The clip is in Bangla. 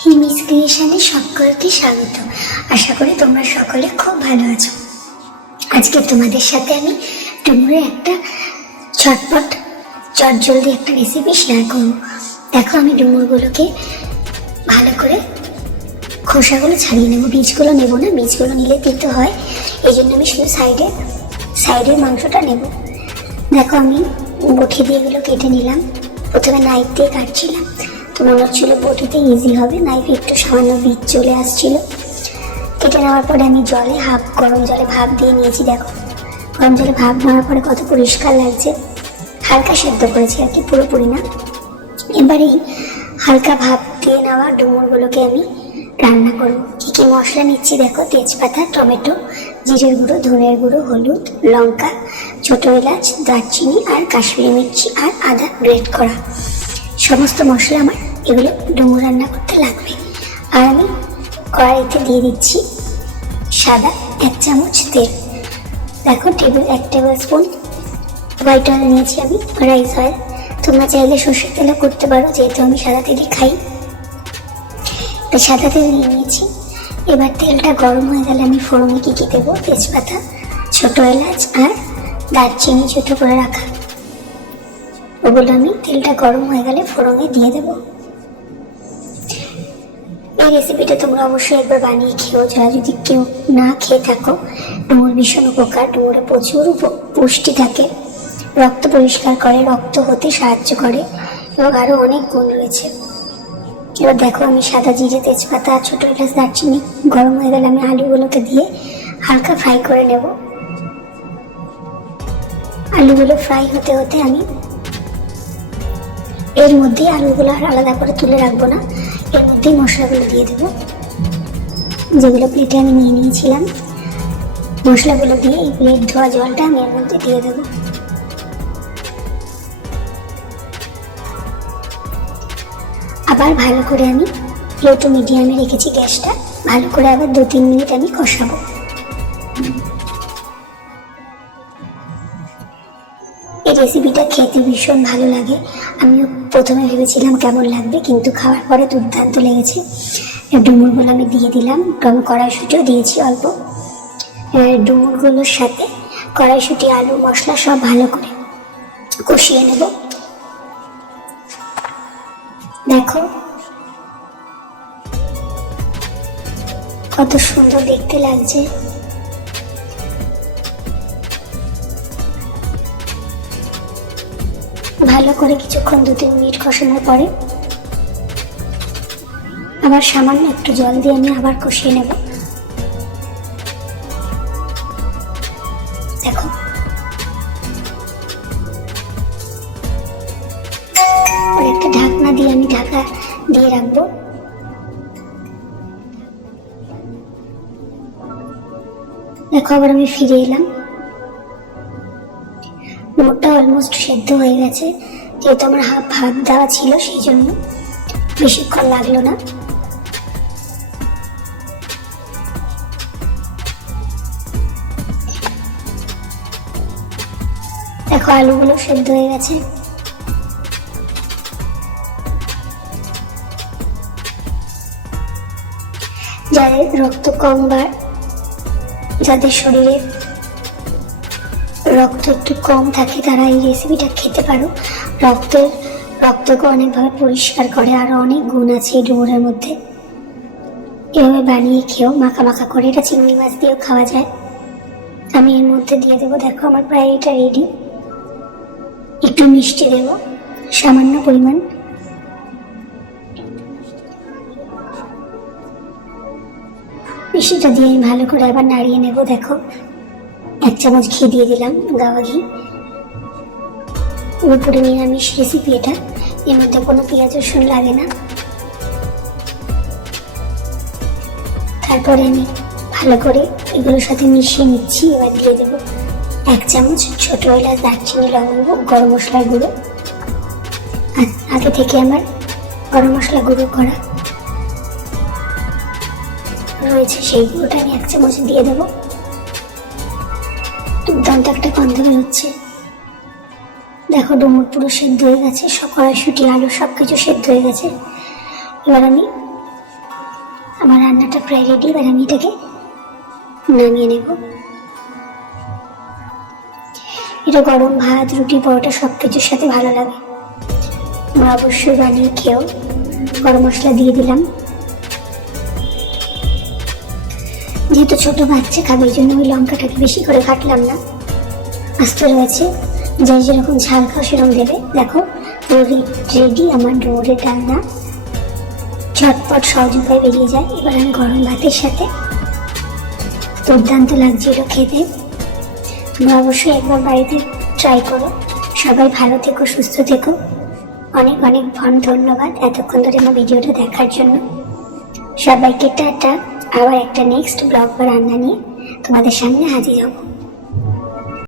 হিমিস ক্রিয়েশনে সকলকে স্বাগত। আশা করি তোমরা সকলে খুব ভালো আছো। আজকে তোমাদের সাথে আমি ডুমুরের একটা চটপট চটজলদি একটা রেসিপি শেয়ার করবো। দেখো, আমি ডুমুরগুলোকে ভালো করে খোসাগুলো ছাড়িয়ে নেবো, বীজগুলো নেবো না, বীজগুলো নিলে তিতো হয়, এই জন্য আমি শুধু সাইডের মাংসটা নেব। দেখো, আমি বটি দিয়ে এগুলো কেটে নিলাম। প্রথমে নাইফ দিয়ে কাটছিলাম, তো মনে হচ্ছিলো বটিতে ইজি হবে, নাইফে একটু সামান্য বীজ চলে আসছিল। কেটে নেওয়ার পরে আমি গরম জলে ভাপ দিয়ে নিয়েছি। দেখো, গরম জলে ভাপ নেওয়ার পরে কত পরিষ্কার লাগছে। হালকা সেদ্ধ করেছি আর কি, পুরোপুরি না। এবারে হালকা ভাপ দিয়ে নেওয়া ডুমুরগুলোকে আমি রান্না করব। কী কী মশলা নিচ্ছি দেখো: তেজপাতা, টমেটো, জিরের গুঁড়ো, ধনের গুঁড়ো, হলুদ, লঙ্কা, ছোটো এলাচ, দারচিনি আর কাশ্মীরি মির্চি আর আদা গ্রেট করা। সমস্ত মশলা আমার এগুলো ডুমুর রান্না করতে লাগবে। আর আমি কড়াইতে দিয়ে দিচ্ছি সাদা 1 চামচ তেল। দেখো, 1 টেবিল স্পুন হোয়াইট অয়েল নিয়েছি আমি, রাইস অয়েল। তোমরা চাইলে সর্ষের তেলও করতে পারো, যেহেতু আমি সাদা তেলই খাই, তো সাদা তেল নিয়ে নিয়েছি। এবার তেলটা গরম হয়ে গেলে আমি ফোড়নে কী কী দেবো: তেজপাতা, ছোটো এলাচ আর দারচিনি ছোটো করে রাখা, ওগুলো আমি তেলটা গরম হয়ে গেলে ফোড়নে দিয়ে দেব। এই রেসিপিটা তোমরা অবশ্যই একবার বানিয়ে খেও, যারা যদি কেউ না খেয়ে থাকো। ডুমুর ভীষণ উপকার, ডুমুরে প্রচুর পুষ্টি থাকে, রক্ত পরিষ্কার করে, রক্ত হতে সাহায্য করে এবং আরও অনেক গুণ রয়েছে। এবার দেখো, আমি সাদা জিরে, তেজপাতা, ছোটো এলাচ, দারচিনি গরম হয়ে গেলে আমি আলুগুলোকে দিয়ে হালকা ফ্রাই করে নেব। আলুগুলো ফ্রাই হতে হতে আমি এর মধ্যেই আলুগুলো আর আলাদা করে তুলে রাখবো না, এর মধ্যেই মশলাগুলো দিয়ে দেবো, যেগুলো প্লেটে আমি নিয়ে নিয়েছিলাম। মশলাগুলো দিয়ে এই প্লেট ধোয়া জলটা আমি এর মধ্যে দিয়ে দেবো। আবার ভালো করে আমি লো টু মিডিয়ামে রেখেছি গ্যাসটা, ভালো করে আবার 2-3 মিনিট আমি কষাবো। এই রেসিপিটা খেতে ভীষণ ভালো লাগে। আমিও প্রথমে ভেবেছিলাম কেমন লাগবে, কিন্তু খাওয়ার পরে দুর্দান্ত লেগেছে। ডুমুরগুলো আমি দিয়ে দিলাম, কড়াইশুঁটিও দিয়েছি অল্প। ডুমুরগুলোর সাথে কড়াইশুঁটি, আলু, মশলা সব ভালো করে কষিয়ে নেব। দেখো কত সুন্দর দেখতে লাগছে। ভালো করে কিছুক্ষণ 2-3 মিনিট কষানোর পরে আবার সামান্য একটু জল দিয়ে আমি আবার কষিয়ে নেব। দেখো, একটা ঢাকনা দিয়ে আমি ঢাকা দিয়ে রাখবো। দেখো, আবার আমি ফিরে এলাম। মোটটা অলমোস্ট সেদ্ধ হয়ে গেছে, যেহেতু আমার হাফ দেওয়া ছিল, সেই জন্য বেশিক্ষণ লাগলো না। দেখো, আলুগুলো সেদ্ধ হয়ে গেছে। যাদের রক্ত কম বা যাদের শরীরে রক্ত একটু কম থাকে, তারা এই রেসিপিটা খেতে পারো। রক্তকে অনেকভাবে পরিষ্কার করে, আরও অনেক গুণ আছে এই ডুমুরের মধ্যে। এভাবে বানিয়ে খেও, মাখা মাখা করে। এটা চিংড়ি মাছ দিয়েও খাওয়া যায়। আমি এর মধ্যে দিয়ে দেবো, দেখো আমার প্রায় এটা রেডি। একটু মিষ্টি দেব সামান্য পরিমাণ। মিষ্টিটা দিয়ে আমি ভালো করে আবার নাড়িয়ে নেব। দেখো, 1 চামচ ঘি দিয়ে দিলাম, গাওয়া ঘি। পুরোপুরি নিরামিষ রেসিপি এটা, এর মধ্যে কোনো পেঁয়াজ রসুন লাগে না। তারপরে আমি ভালো করে এগুলোর সাথে মিশিয়ে নিচ্ছি। এবার দিয়ে দেবো 1 চামচ ছোটো এলাচ, দারচিনি, লবঙ্গ, গরম মশলার গুঁড়ো। আগে থেকে আমার গরম মশলা গুঁড়ো করা রয়েছে, সেই গুঁড়োটা আমি 1 চামচ দিয়ে দেবো। দুর্দান্ত একটা গন্ধ বেরোচ্ছে। দেখো, ডুমুর পুরো সেদ্ধ হয়ে গেছে, সব কড়াইশুঁটি, আলু সব কিছু সেদ্ধ হয়ে গেছে। এবার আমি আমার রান্নাটা প্রায় রেডি, এবার আমি এটাকে নামিয়ে নেব। এটা গরম ভাত, রুটি, পরোটা সব কিছুর সাথে ভালো লাগে। তোমরা অবশ্যই বানিয়ে খেও। গরম মশলা দিয়ে দিলাম, যেহেতু ছোট বাচ্চা খাবে এই জন্য ওই লঙ্কাটাকে বেশি করে কাটলাম না, আস্ত রয়েছে। যাই যেরকম ঝাল খাও সেরকম দেবে। দেখো পুরো রেডি আমার ডুমুরের ডালনা, ঝটপট সহজ উপায় বেরিয়ে যায়। এবার আমি গরম ভাতের সাথে, দুর্দান্ত লাগছিল খেতে। তোমরা অবশ্যই একবার বাড়িতে ট্রাই করো। সবাই ভালো থেকো, সুস্থ থেকো। অনেক অনেক ধন্যবাদ এতক্ষণ ধরে আমার ভিডিওটা দেখার জন্য। সবাইকে টাটা। আবার একটা নেক্সট ব্লগ বা রান্না নিয়ে তোমাদের সামনে হাজির হব।